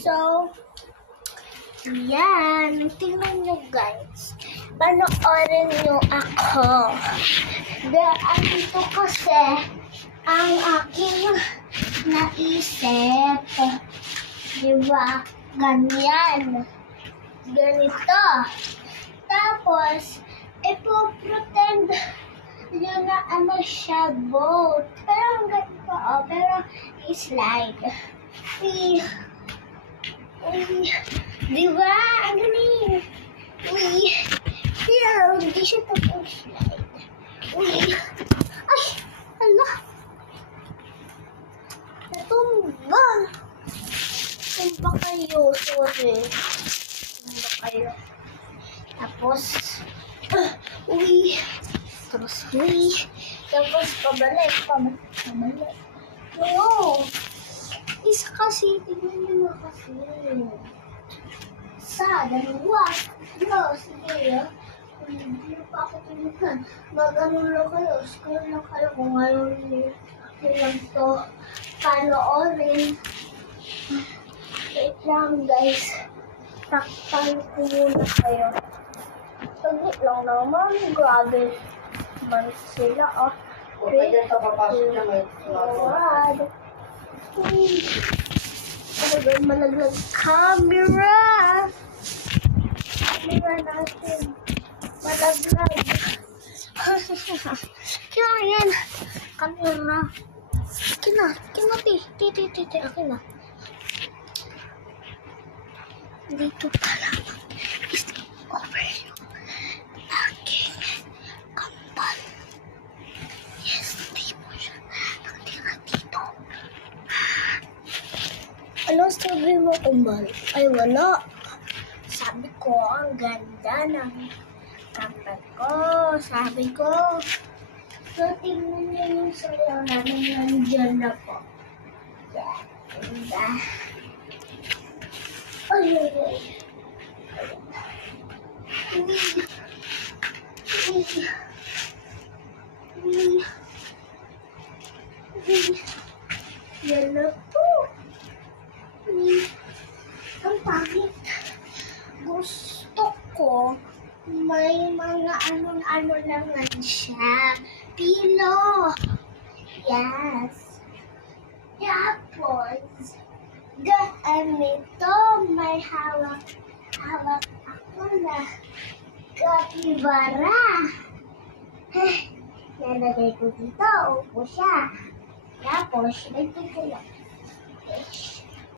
So, yan. Tingnan nyo guys. Panoorin nyo ako. Ito kasi ang aking naisip. Diba? Ganyan. Ganito. Tapos, ipo-pretend yun na ano siya, boat. Pero ganito, pero i-slide. Diba? Ang galing. Pero hindi siya tapos-slide. Ay! Ala! Natumba! Tumba kayo. Sorry. Tumba kayo. Tapos, tapos pabalik. No! Isa kasi, tingnan nyo na kasi. Isa, dalawa. No, sige. Hindi pa ako tingnan. Mag-ano lang kayo. Scroll lang kayo kung ayaw nilang to panoorin. Wait lang guys. Takpan ko muna kayo. Saglit lang naman. Grabe. Man sila oh. Talagang malaglag camera. Camera natin. Malaglag. Kaya yan. Camera. Titi. Akin na. Dito pala. Is over yung aking kambal. Yes, di mo siya nakatira dito. Ano sabi mo, kambal? Ay, wala. Sabi ko, ang ganda ng kambal ko. Sabi ko. So, tingnan niyo yung sayaw namin nandiyan na po. Yan. Ganda. Ay. Yan na po. Ang pangit. Gusto ko may mga ano naman siya. Pilo. Yes. Tapos, ganito may hawak ako na kapibara. Nalagay ko dito. Upo siya. Tapos, nagtutulog.